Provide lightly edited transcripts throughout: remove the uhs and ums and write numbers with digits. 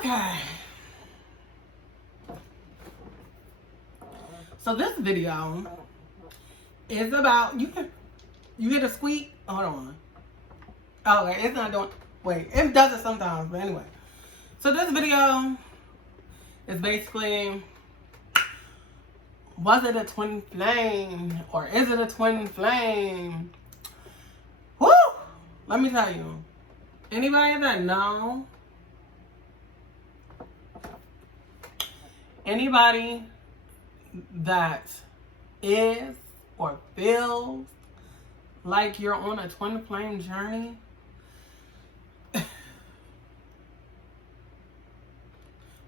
Okay. So this video is about you hear the squeak? Hold on. Okay, it's not doing. Wait, it does it sometimes, but anyway. So this video is basically, was it a twin flame or is it a twin flame? Woo! Let me tell you. Anybody that know, anybody that is or feels like you're on a twin flame journey,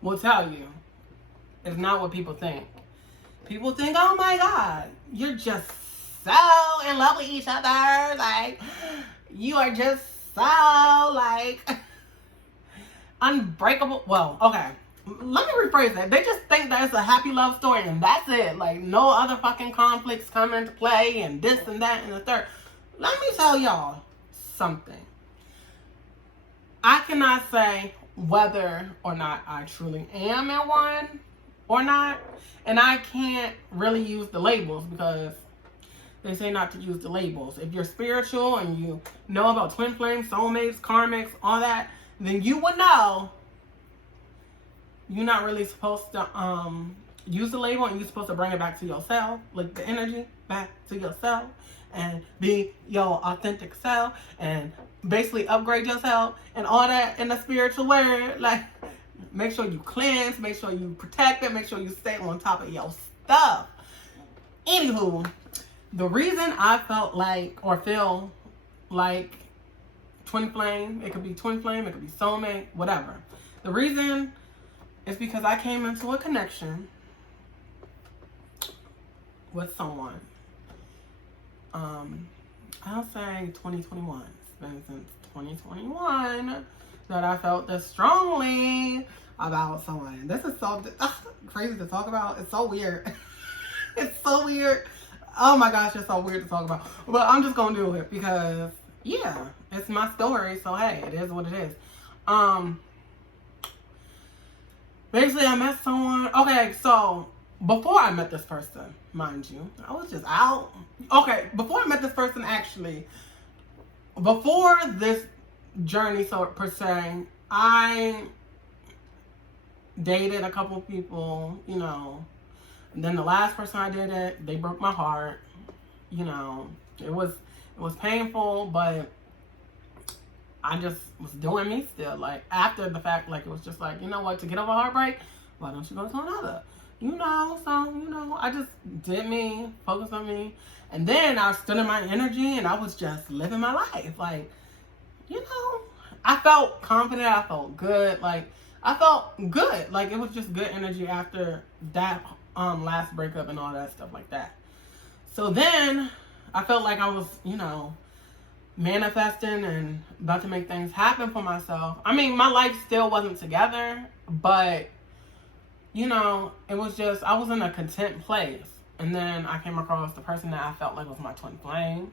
will tell you it's not what people think. People think, oh my God, you're just so in love with each other. Like, you are just so, like, unbreakable. Well, okay. Let me rephrase that. They just think that it's a happy love story and that's it. Like, no other fucking conflicts come into play and this and that and the third. Let me tell y'all something. I cannot say whether or not I truly am in one or not. And I can't really use the labels because they say not to use the labels. If you're spiritual and you know about twin flames, soulmates, karmics, all that, then you would know you're not really supposed to use the label, and you're supposed to bring it back to yourself, like the energy back to yourself, and be your authentic self, and basically upgrade yourself and all that in the spiritual word. Like, make sure you cleanse, make sure you protect it, make sure you stay on top of your stuff. Anywho, the reason I felt like or feel like twin flame, it could be twin flame, it could be soulmate, whatever. The reason is because I came into a connection with someone. I'll say 2021. It's been since 2021 that I felt this strongly about someone. This is so crazy to talk about. It's so weird. It's so weird. Oh my gosh, it's so weird to talk about. But I'm just gonna do it because, yeah, it's my story. So hey, it is what it is. Basically, I met someone. Okay, so before I met this person, mind you, I was just out. Okay, before I met this person, actually, before this journey, so per se, I dated a couple people, you know. And then the last person I dated, they broke my heart. You know, it was painful, but I just was doing me still. Like, after the fact, like, it was just like, you know what, to get over heartbreak, why don't you go to another? You know, so, you know, I just did me, focused on me. And then I stood in my energy and I was just living my life. Like, you know, I felt confident, I felt good. Like, I felt good. Like, it was just good energy after that last breakup and all that stuff like that. So then I felt like I was, you know, manifesting and about to make things happen for myself. I mean, my life still wasn't together, but, you know, it was just, I was in a content place. And then I came across the person that I felt like was my twin flame.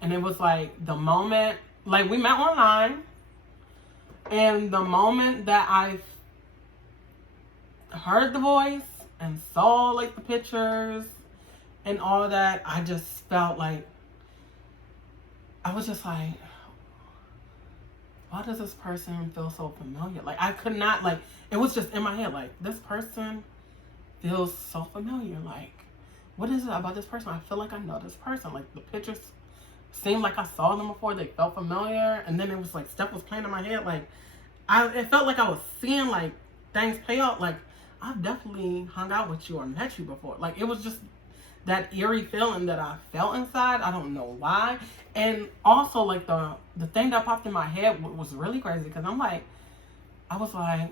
And it was like the moment, like, we met online, and the moment that I heard the voice and saw, like, the pictures and all that, I just felt like, I was just like, why does this person feel so familiar? Like, I could not, like, it was just in my head, like, this person feels so familiar. Like, what is it about this person? I feel like I know this person. Like, the pictures seemed like I saw them before. They felt familiar. And then it was like stuff was playing in my head. Like, it felt like I was seeing, like, things play out. Like, I've definitely hung out with you or met you before. Like, it was just that eerie feeling that I felt inside. I don't know why. And also, like, the thing that popped in my head was really crazy, because I was like,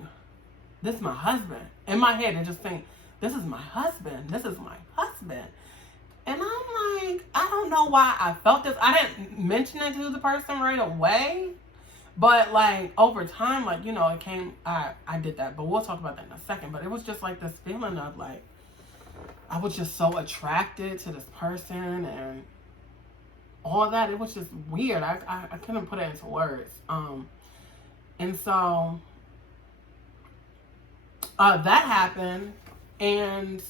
this is my husband. In my head, and just think, this is my husband. This is my husband. And I'm like, I don't know why I felt this. I didn't mention it to the person right away. But, like, over time, like, you know, it came, I did that. But we'll talk about that in a second. But it was just like this feeling of, like, I was just so attracted to this person and all that. It was just weird. I couldn't put it into words. And so that happened, and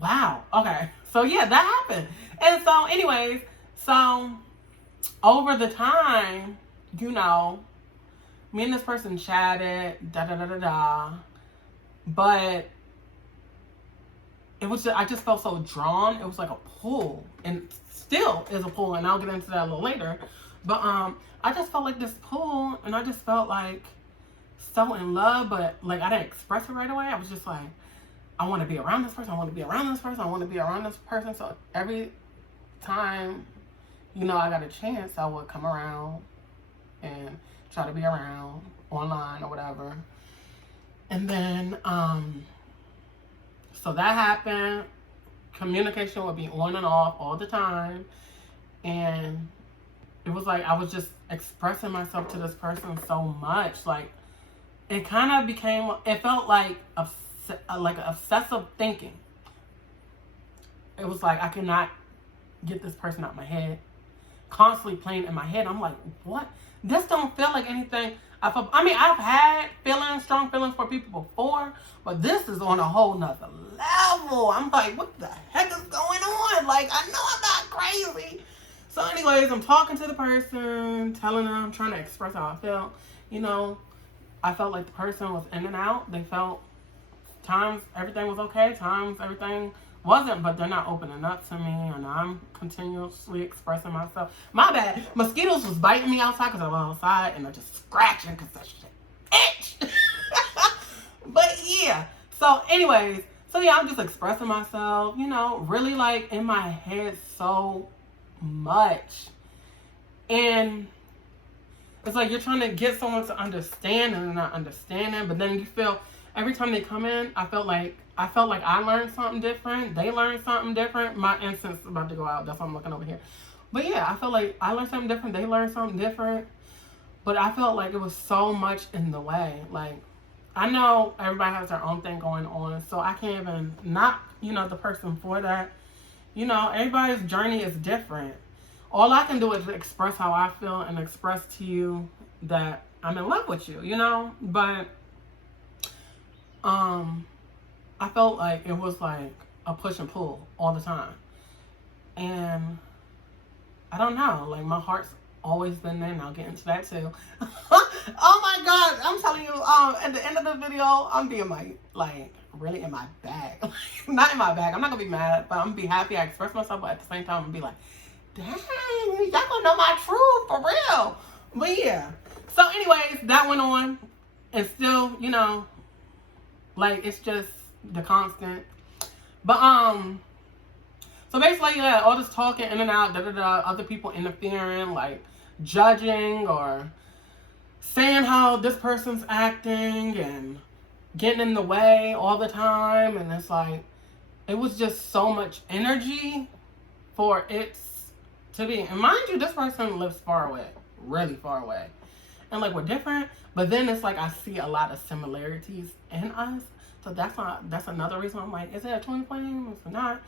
wow, okay. So yeah, that happened. And so anyways, so over the time, you know, me and this person chatted, da da da da da. But it was just, I just felt so drawn. It was like a pull, and still is a pull, and I'll get into that a little later. But I just felt like this pull, and I just felt like so in love, but like I didn't express it right away. I was just like, I want to be around this person. I want to be around this person. I want to be around this person. So every time, you know, I got a chance, I would come around and try to be around online or whatever. And then, so that happened. Communication would be on and off all the time. And it was like I was just expressing myself to this person so much. Like, it kind of became, it felt like obsessive thinking. It was like I could not get this person out of my head. Constantly playing in my head. I'm like, what? This don't feel like anything. I mean, I've had strong feelings for people before, but this is on a whole nother level. I'm like, what the heck is going on? Like, I know I'm not crazy. So anyways, I'm talking to the person, telling them, trying to express how I felt. You know, I felt like the person was in and out. They felt times everything was okay, times everything wasn't, but they're not opening up to me, and I'm continuously expressing myself. My bad. Mosquitoes was biting me outside because I was outside, and they're just scratching because that shit itch. But yeah. So anyways, so yeah, I'm just expressing myself, you know, really like in my head so much. And it's like you're trying to get someone to understand and they're not understanding, but then you feel every time they come in, I felt like I learned something different. They learned something different. My incense is about to go out. That's why I'm looking over here. But yeah, I felt like I learned something different. They learned something different. But I felt like it was so much in the way. Like, I know everybody has their own thing going on, so I can't even knock, you know, the person for that. You know, everybody's journey is different. All I can do is express how I feel and express to you that I'm in love with you, you know? But I felt like it was like a push and pull all the time. And I don't know, like my heart's always been there, and I'll get into that too. Oh my God, I'm telling you, at the end of the video, I'm being really in my bag. Not in my bag, I'm not gonna be mad, but I'm gonna be happy I expressed myself, but at the same time, I'm gonna be like, dang, y'all gonna know my truth, for real. But yeah, so anyways, that went on, and still, you know, like, it's just the constant. But, so basically, yeah, all this talking in and out, other people interfering, like, judging or saying how this person's acting and getting in the way all the time. And it's like, it was just so much energy for it to be. And mind you, this person lives far away, really far away. And, like, we're different, but then it's like I see a lot of similarities in us. So that's another reason I'm like, is it a twin flame? Is it not?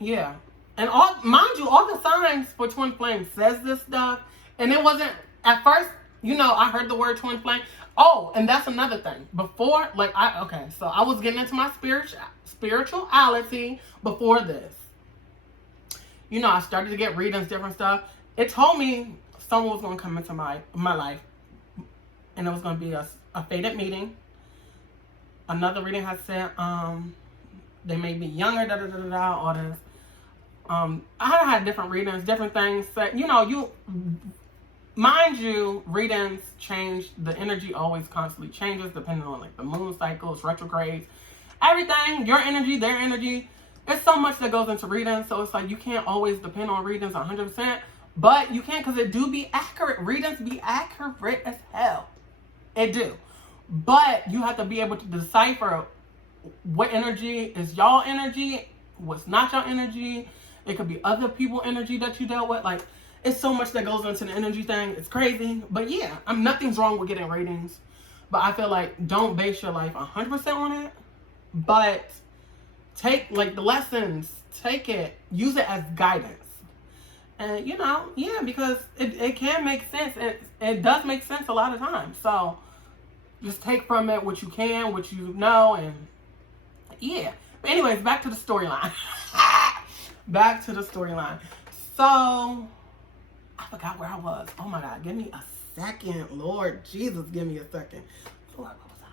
Yeah. And mind you, all the signs for twin flame says this stuff. And it wasn't, at first, you know, I heard the word twin flame. Oh, and that's another thing. Before, like, so I was getting into my spirituality before this. You know, I started to get readings, different stuff. It told me someone was going to come into my life. And it was going to be a fated meeting. Another reading has said, they may be younger, all this. I had different readings, different things that, you know, mind you, readings change. The energy always constantly changes depending on, like, the moon cycles, retrogrades, everything, your energy, their energy. There's so much that goes into readings, so it's like you can't always depend on readings 100%, but you can, because it do be accurate. Readings be accurate as hell. It do. But you have to be able to decipher what energy is y'all energy, what's not your energy. It could be other people's energy that you dealt with. Like, it's so much that goes into the energy thing. It's crazy. But yeah, nothing's wrong with getting readings. But I feel like don't base your life 100% on it. But take, like, the lessons, take it, use it as guidance. And, you know, yeah, because it can make sense. It does make sense a lot of times. So, just take from it what you can, what you know, and yeah. But anyways, back to the storyline. Back to the storyline. So, I forgot where I was. Oh my God, give me a second. Lord Jesus, give me a second. Lord, what was I?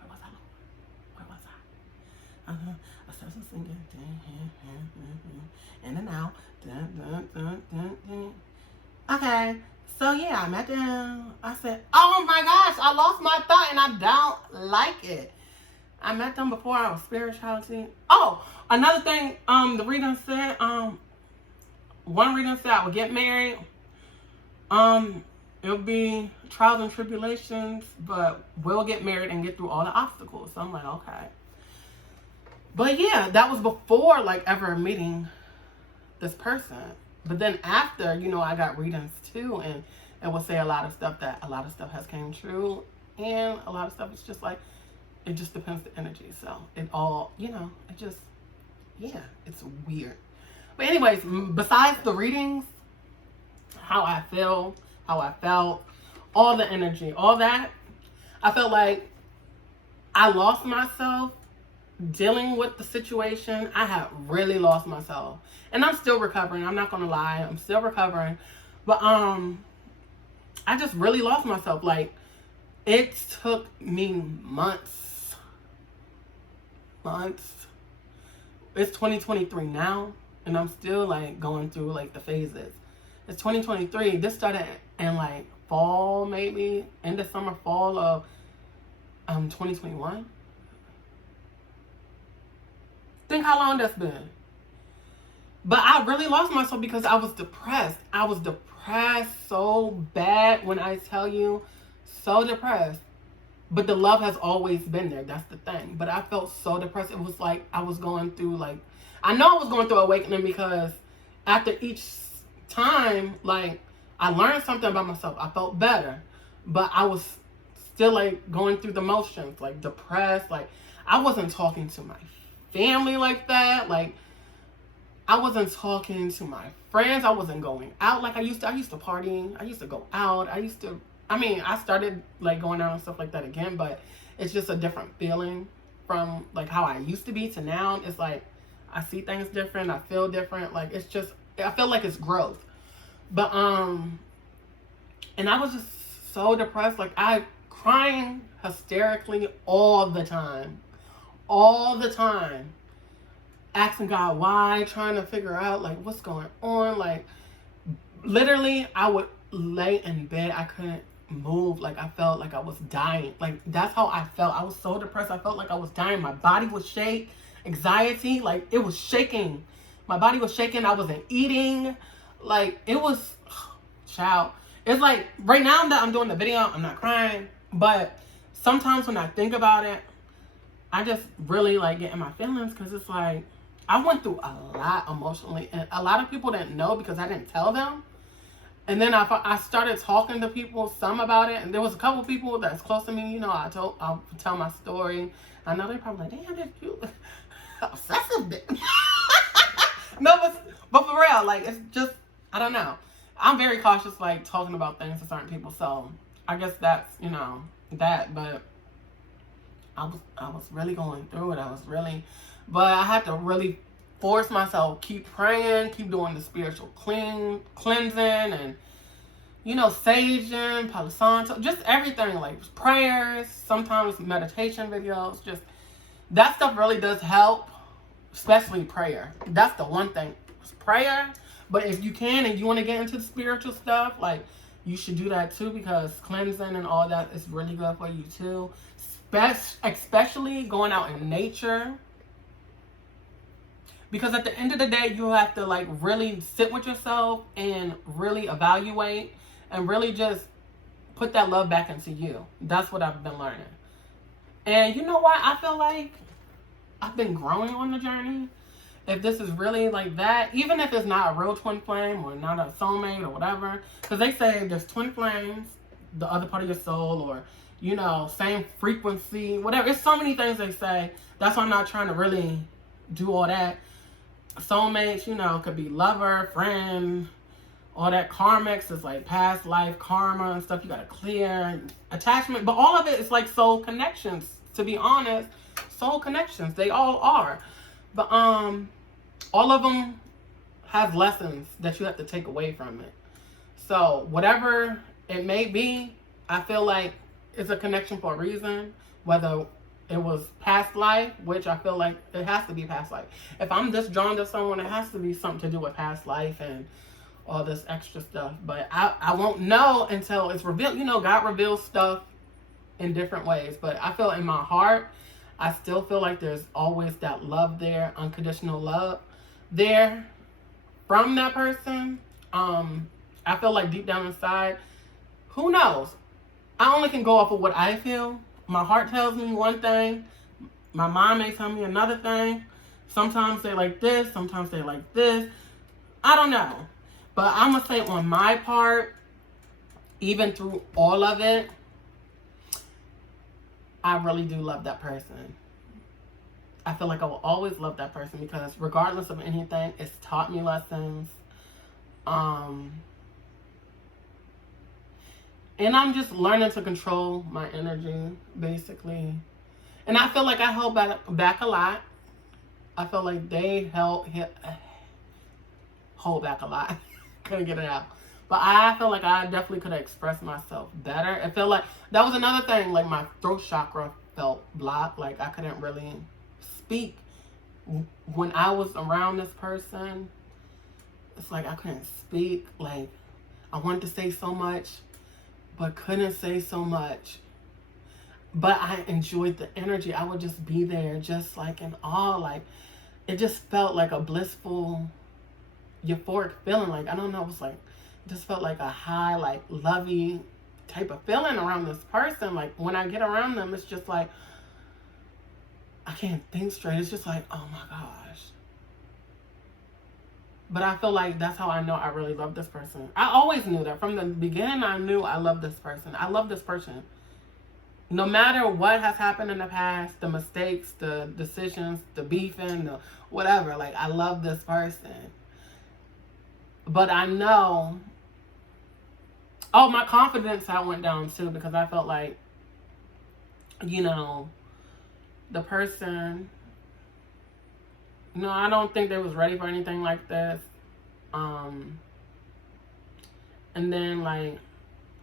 Where was I? Where was I? I started singing. In and out. Okay. So yeah, I met them. I said, oh my gosh, I lost my thought and I don't like it. I met them before I was spirituality. Oh, another thing, the reading said, one reading said I would get married. It'll be trials and tribulations, but we'll get married and get through all the obstacles. So I'm like, okay. But yeah, that was before like ever meeting this person. But then after, you know, I got readings too, and it will say a lot of stuff has came true, and a lot of stuff is just like, it just depends the energy. So it all, you know, it just, yeah, it's weird. But anyways, besides the readings, how I feel, how I felt, all the energy, all that, I felt like I lost myself dealing with the situation. I had really lost myself. And I'm still recovering. I'm not going to lie. I'm still recovering. But I just really lost myself. Like, it took me months. It's 2023 now, and I'm still like going through like the phases. It's 2023. This started in like fall, maybe end of summer, fall of 2021. Think how long that's been. But I really lost myself because I was depressed. I was depressed so bad, when I tell you, so depressed. But the love has always been there. That's the thing. But I felt so depressed. It was like I was going through like, I know I was going through awakening, because after each time, like, I learned something about myself. I felt better. But I was still like going through the motions, like depressed. Like, I wasn't talking to my family like that. Like, I wasn't talking to my friends. I wasn't going out like I used to. I used to party. I used to go out. I started like going out and stuff like that again, but it's just a different feeling from like how I used to be to now. It's like I see things different. I feel different. Like, it's just, I feel like it's growth. But and I was just so depressed. Like, I crying hysterically all the time, asking God why, trying to figure out like what's going on. Like, literally, I would lay in bed. I couldn't move. Like, I felt like I was dying. Like, that's how I felt. I was so depressed. I felt like I was dying. My body would shake. Anxiety, like, it was shaking. My body was shaking. I wasn't eating. Like, it was, child. It's like, right now that I'm doing the video, I'm not crying. But sometimes when I think about it, I just really like get in my feelings, because it's like, I went through a lot emotionally. And a lot of people didn't know because I didn't tell them. And then I started talking to people, some about it. And there was a couple people that's close to me, you know, I'll tell my story. I know they're probably like, damn, that's you. Obsessive bitch. No, but for real, like, it's just, I don't know. I'm very cautious, like, talking about things to certain people. So I guess that's, you know, that. But I was really going through it. But I had to really force myself, keep praying, keep doing the spiritual cleansing, and, you know, saging, Palo Santo, just everything, like prayers, sometimes meditation videos, just that stuff really does help, especially prayer. That's the one thing, it's prayer. But if you can and you want to get into the spiritual stuff, like, you should do that too, because cleansing and all that is really good for you too. Especially going out in nature. Because at the end of the day, you have to like really sit with yourself and really evaluate and really just put that love back into you. That's what I've been learning. And you know what? I feel like I've been growing on the journey. If this is really like that, even if it's not a real twin flame or not a soulmate or whatever, because they say there's twin flames, the other part of your soul, or, you know, same frequency, whatever. It's so many things they say. That's why I'm not trying to really do all that. Soulmates, you know, could be lover, friend, all that karmics is like past life karma and stuff you gotta clear, attachment, but all of it is like soul connections, to be honest. Soul connections, they all are. But all of them have lessons that you have to take away from it. So whatever it may be, I feel like it's a connection for a reason. Whether it was past life, which I feel like it has to be past life. If I'm just drawn to someone, it has to be something to do with past life and all this extra stuff. But I won't know until it's revealed. You know, God reveals stuff in different ways. But I feel in my heart, I still feel like there's always that love there, unconditional love there from that person. I feel like deep down inside, who knows? I only can go off of what I feel. My heart tells me one thing. My mind may tell me another thing. Sometimes they like this. Sometimes they like this. I don't know. But I'm going to say on my part, even through all of it, I really do love that person. I feel like I will always love that person because regardless of anything, it's taught me lessons. And I'm just learning to control my energy, basically. And I feel like I held back a lot. I feel like they hold back a lot. Couldn't get it out. But I feel like I definitely could have expressed myself better. I feel like that was another thing. Like my throat chakra felt blocked. Like I couldn't really speak. When I was around this person, it's like I couldn't speak. Like I wanted to say so much, but couldn't say so much. But I enjoyed the energy. I would just be there, just like in awe. Like it just felt like a blissful, euphoric feeling. Like I don't know, it was like it just felt like a high, like lovey type of feeling around this person. Like when I get around them, it's just like I can't think straight. It's just like, oh my gosh. But I feel like that's how I know I really love this person. I always knew that. From the beginning, I knew I loved this person. I love this person. No matter what has happened in the past, the mistakes, the decisions, the beefing, the whatever, like I love this person. But I know, my confidence had went down too because I felt like, you know, the person, I don't think they was ready for anything like this. And then like,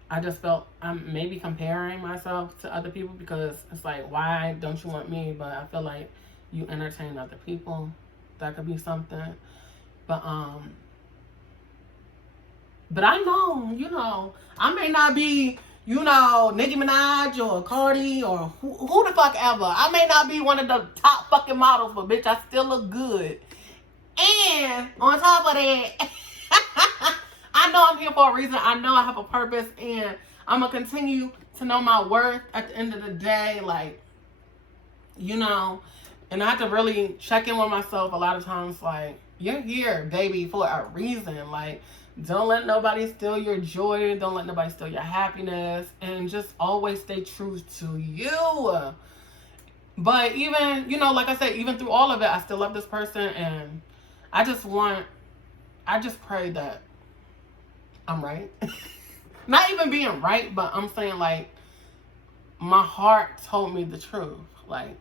I just felt I'm maybe comparing myself to other people because it's like, why don't you want me? But I feel like you entertain other people. That could be something. But I know, I may not be, Nicki Minaj or Cardi or who the fuck ever. I may not be one of the top fucking models, but bitch, I still look good. And on top of that, I know I'm here for a reason. I know I have a purpose, and I'm going to continue to know my worth at the end of the day. Like, and I have to really check in with myself a lot of times. Like, you're here, baby, for a reason. Like, don't let nobody steal your joy. Don't let nobody steal your happiness. And just always stay true to you. But even, like I said, even through all of it, I still love this person. And I just pray that I'm right. Not even being right, but I'm saying like my heart told me the truth. Like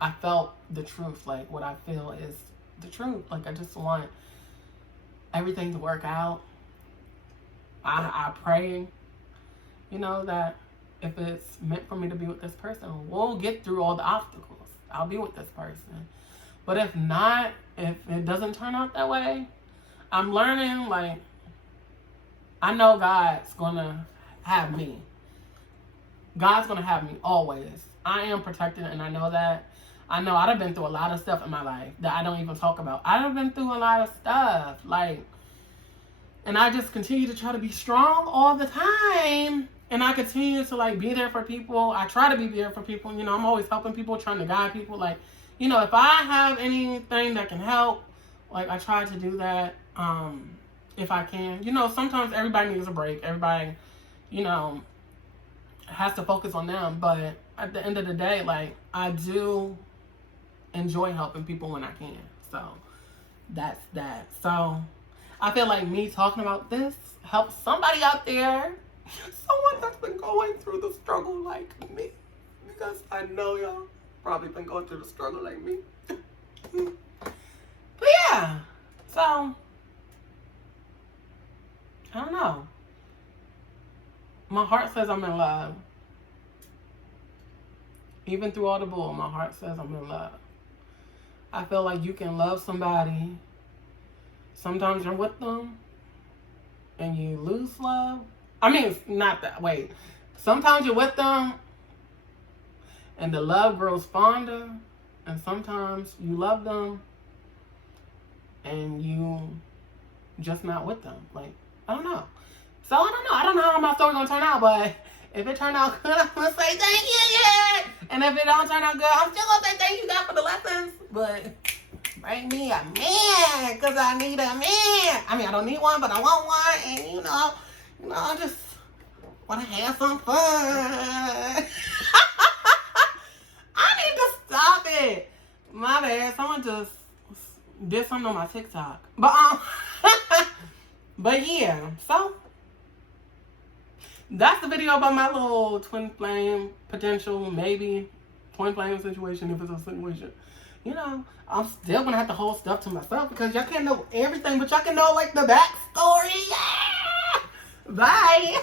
I felt the truth. Like what I feel is the truth. Like I just want everything to work out. I pray, that if it's meant for me to be with this person, we'll get through all the obstacles. I'll be with this person. But if not, if it doesn't turn out that way, I'm learning, like, I know God's going to have me. God's going to have me always. I am protected, and I know that. I know I've been through a lot of stuff in my life that I don't even talk about. I've been through a lot of stuff, like, and I just continue to try to be strong all the time. And I continue to, like, be there for people. I try to be there for people. I'm always helping people, trying to guide people. Like, if I have anything that can help, like, I try to do that. If I can. Sometimes everybody needs a break. Everybody, has to focus on them. But at the end of the day, like, I do enjoy helping people when I can. So, that's that. So, I feel like me talking about this helps somebody out there, someone that's been going through the struggle like me, because I know y'all probably been going through the struggle like me. But yeah, so I don't know. My heart says I'm in love. Even through all the bull, my heart says I'm in love. I feel like you can love somebody. Sometimes you're with them and you lose love. I mean, it's not that. Wait. Sometimes you're with them and the love grows fonder. And sometimes you love them and you just not with them. Like, I don't know. So I don't know. I don't know how my story gonna turn out, but if it turned out good, I'm gonna say thank you, yeah. And if it don't turn out good, I'm still gonna say thank you, God, for the lessons. But bring me a man, cause I need a man. I mean, I don't need one, but I want one, and I just wanna have some fun. I need to stop it. My bad. Someone just did something on my TikTok, but yeah. So that's the video about my little twin flame potential, maybe twin flame situation, if it's a situation. I'm still gonna have to hold stuff to myself because y'all can't know everything, but y'all can know like the backstory. Yeah! Bye.